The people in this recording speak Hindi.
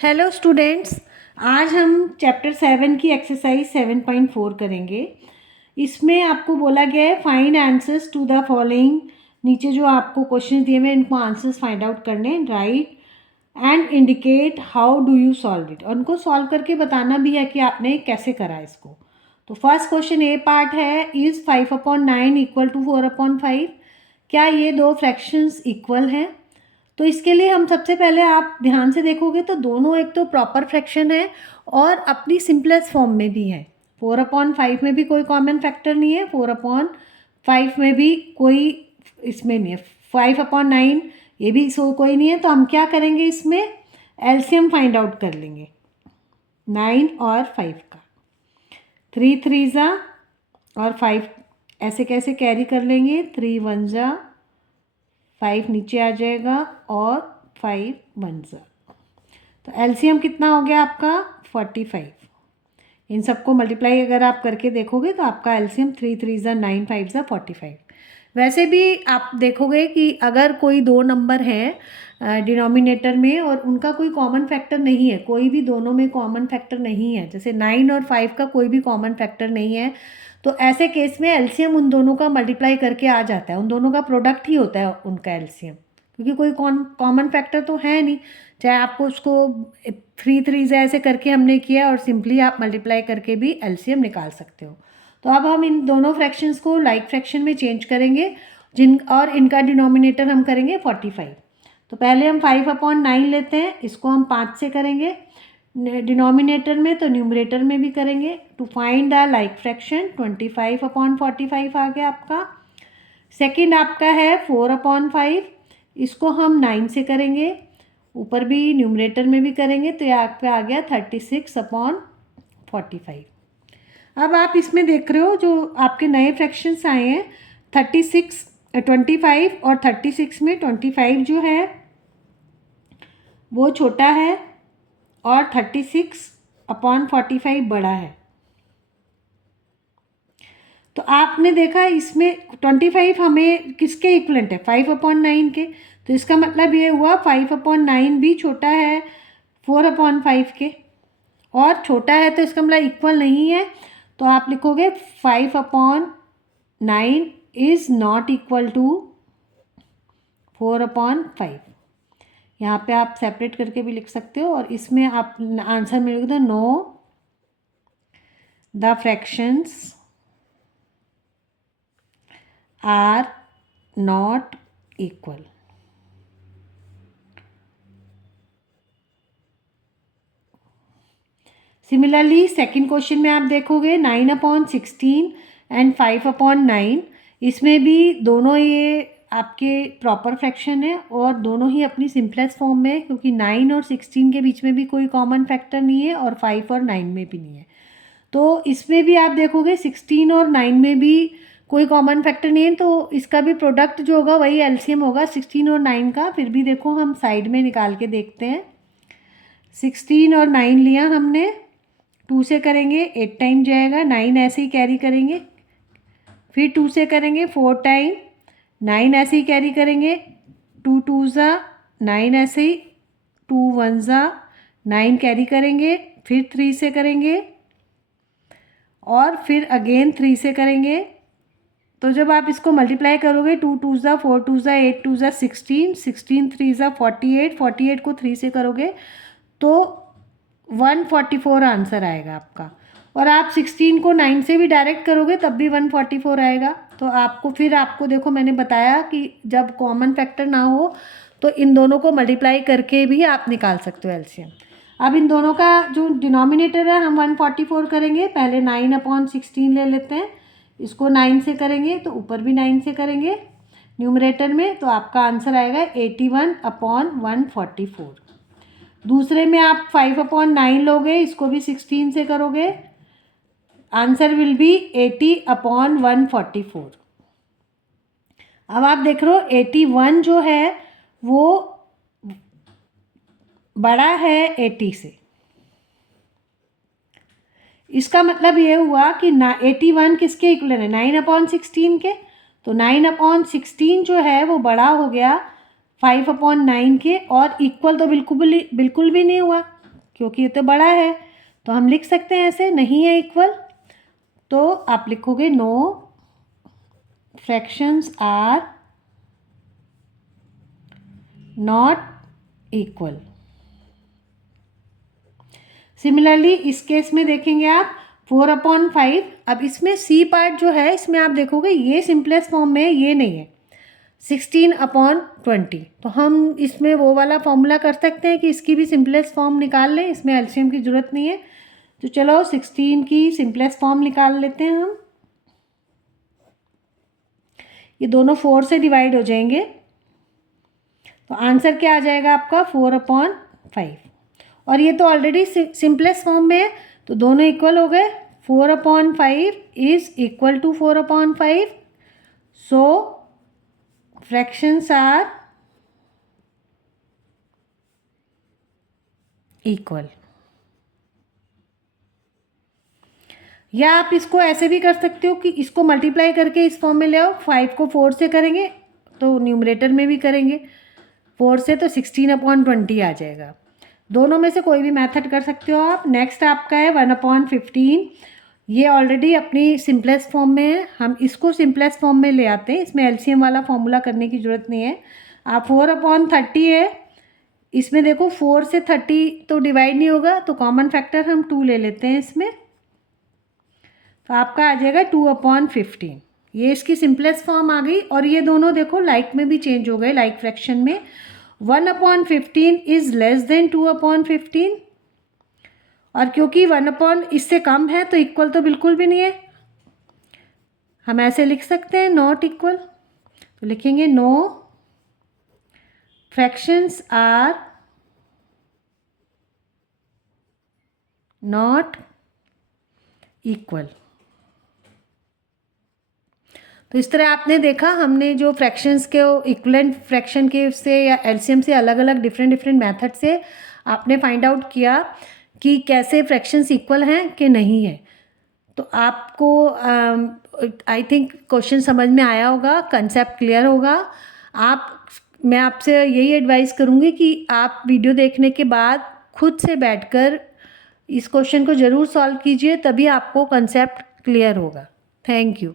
हेलो स्टूडेंट्स, आज हम चैप्टर 7 की एक्सरसाइज 7.4 करेंगे। इसमें आपको बोला गया है find answers to the following. नीचे जो आपको क्वेश्चन दिए हुए इनको आंसर्स फाइंड आउट करने, write and indicate how do you solve it. और उनको सॉल्व करके बताना भी है कि आपने कैसे करा इसको। तो फर्स्ट क्वेश्चन ए पार्ट है, इज़ 5/9 इक्वल टू 4/5। क्या ये दो फ्रैक्शंस इक्वल हैं? तो इसके लिए हम सबसे पहले आप ध्यान से देखोगे तो दोनों एक तो प्रॉपर फ्रैक्शन है और अपनी सिंपलेस्ट फॉर्म में भी है। 4/5 में भी कोई कॉमन फैक्टर नहीं है, 4/5 में भी कोई इसमें नहीं है, 5/9 ये भी सो कोई नहीं है। तो हम क्या करेंगे, इसमें एलसीएम फाइंड आउट कर लेंगे 9 और 5 का। 3 3 ज़ा और 5 ऐसे कैसे कैरी कर लेंगे, 3 1 ज़ा, 5 नीचे आ जाएगा और 5 1 ज़ा। तो एलसीएम कितना हो गया आपका 45। इन सबको मल्टीप्लाई अगर आप करके देखोगे तो आपका एलसीएम 3 3 ज़ा 9, 5 ज़ा 45। वैसे भी आप देखोगे कि अगर कोई दो नंबर हैं डिनोमिनेटर में और उनका कोई कॉमन फैक्टर नहीं है, कोई भी दोनों में कॉमन फैक्टर नहीं है, जैसे 9 और 5 का कोई भी कॉमन फैक्टर नहीं है, तो ऐसे केस में एलसीएम उन दोनों का मल्टीप्लाई करके आ जाता है, उन दोनों का प्रोडक्ट ही होता है उनका एलसीएम, क्योंकि कोई कॉमन फैक्टर तो है नहीं। चाहे आपको उसको 3 3 ऐसे करके हमने किया और सिंपली आप मल्टीप्लाई करके भी एलसीएम निकाल सकते हो। तो अब हम इन दोनों फ्रैक्शंस को लाइक फ्रैक्शन में चेंज करेंगे और इनका डिनोमिनेटर हम करेंगे 45। तो पहले हम 5/9 लेते हैं, इसको हम 5 से करेंगे डिनोमिनेटर में, तो न्यूमरेटर में भी करेंगे। To find the like fraction 25/45 आ गया आपका। सेकंड आपका है 4/5, इसको हम 9 से करेंगे, ऊपर भी न्यूमरेटर में भी करेंगे, तो ये आपका आ गया 36/45। अब आप इसमें देख रहे हो जो आपके नए फ्रैक्शंस आए हैं 25 और 36 में 25 जो है वो छोटा है और 36/45 बड़ा है। तो आपने देखा इसमें 25 हमें किसके इक्वलेंट है, 5/9 के। तो इसका मतलब ये हुआ 5/9 भी छोटा है 4/5 के, और छोटा है तो इसका मतलब इक्वल नहीं है। तो आप लिखोगे 5/9 इज़ नॉट इक्वल टू 4/5। यहाँ पे आप सेपरेट करके भी लिख सकते हो, और इसमें आप आंसर में लिख दो no the fractions are not equal. Similarly second question में आप देखोगे 9/16 एंड 5/9, इसमें भी दोनों ये आपके प्रॉपर फ्रैक्शन है और दोनों ही अपनी सिंपलेस्ट फॉर्म में है, क्योंकि 9 और 16 के बीच में भी कोई कॉमन फैक्टर नहीं है और 5 और 9 में भी नहीं है। तो इसमें भी आप देखोगे 16 और 9 में भी कोई कॉमन फैक्टर नहीं है, तो इसका भी प्रोडक्ट जो होगा वही एलसीएम होगा 16 और 9 का। फिर भी देखो हम साइड में निकाल के देखते हैं, 16 और 9 लिया हमने, 2 से करेंगे 8 टाइम जाएगा, 9 ऐसे ही कैरी करेंगे, फिर 2 से करेंगे 4 टाइम, 9 ऐसे ही कैरी करेंगे, 2 2 ज़ा 9 ऐसे ही, 2 1 ज़ा 9 कैरी करेंगे, फिर 3 से करेंगे और फिर अगेन 3 से करेंगे। तो जब आप इसको मल्टीप्लाई करोगे 2 2 ज़ा 4 2 ज़ा 8 2 ज़ा 16, 16 3 ज़ा 48, 48 को 3 से करोगे तो 144 आंसर आएगा आपका। और आप 16 को 9 से भी डायरेक्ट करोगे तब भी 144 आएगा। तो आपको देखो मैंने बताया कि जब कॉमन फैक्टर ना हो तो इन दोनों को मल्टीप्लाई करके भी आप निकाल सकते हो एलसीएम। अब इन दोनों का जो डिनोमिनेटर है हम 144 करेंगे, पहले 9/16 ले लेते हैं, इसको 9 से करेंगे तो ऊपर भी 9 से करेंगे न्यूमरेटर में, तो आपका आंसर आएगा 81/144। दूसरे में आप 5/9 लोगे, इसको भी 16 से करोगे, आंसर विल बी 80/144। अब आप देख रहे हो 81 जो है वो बड़ा है 80 से। इसका मतलब ये हुआ कि 81 किसके इक्वल है, 9/16 के। तो 9/16 जो है वो बड़ा हो गया 5/9 के, और इक्वल तो बिल्कुल भी नहीं हुआ। क्योंकि ये तो बड़ा है, तो हम लिख सकते हैं ऐसे, नहीं है इक्वल, तो आप लिखोगे no fractions are not equal. Similarly इस केस में देखेंगे आप 4/5। अब इसमें सी पार्ट जो है इसमें आप देखोगे ये सिंपलेस्ट फॉर्म में है, ये नहीं है, 16/20। तो हम इसमें वो वाला फॉर्मूला कर सकते हैं कि इसकी भी सिंपलेस्ट फॉर्म निकाल लें, इसमें एलसीएम की ज़रूरत नहीं है। तो चलो 16 की सिंपलेस्ट फॉर्म निकाल लेते हैं हम। ये दोनों 4 से डिवाइड हो जाएंगे, तो आंसर क्या आ जाएगा आपका 4/5। और ये तो ऑलरेडी सिंपलेस्ट फॉर्म में है, तो दोनों इक्वल हो गए। 4/5 is equal to 4/5, so fractions are equal. या आप इसको ऐसे भी कर सकते हो कि इसको मल्टीप्लाई करके इस फॉर्म में ले आओ, 5 को 4 से करेंगे तो न्यूमरेटर में भी करेंगे 4 से, तो 16/20 आ जाएगा। दोनों में से कोई भी मेथड कर सकते हो आप। नेक्स्ट आपका है 1/15। ये ऑलरेडी अपनी सिंपलेस्ट फॉर्म में है, हम इसको सिंपलेस्ट फॉर्म में ले आते हैं, इसमें एलसीएम वाला फॉर्मूला करने की ज़रूरत नहीं है। आप 4/30 है, इसमें देखो 4 से 30 तो डिवाइड नहीं होगा, तो कॉमन फैक्टर हम 2 ले लेते हैं इसमें, तो आपका आ जाएगा 2/15। ये इसकी सिंपलेस्ट फॉर्म आ गई। और ये दोनों देखो लाइक में भी चेंज हो गए, लाइक फ्रैक्शन में 1/15 इज लेस देन 2/15, और क्योंकि 1 इससे कम है तो इक्वल तो बिल्कुल भी नहीं है, हम ऐसे लिख सकते हैं नॉट इक्वल। तो लिखेंगे no fractions are not equal. तो इस तरह आपने देखा, हमने जो फ्रैक्शंस के इक्वलेंट फ्रैक्शन के से या एलसीएम से अलग अलग डिफरेंट मेथड से आपने फाइंड आउट किया कि कैसे फ्रैक्शंस इक्वल हैं कि नहीं है। तो आपको आई थिंक क्वेश्चन समझ में आया होगा, कंसेप्ट क्लियर होगा। मैं आपसे यही एडवाइस करूँगी कि आप वीडियो देखने के बाद खुद से बैठकर इस क्वेश्चन को ज़रूर सॉल्व कीजिए, तभी आपको कंसेप्ट क्लियर होगा। Thank you.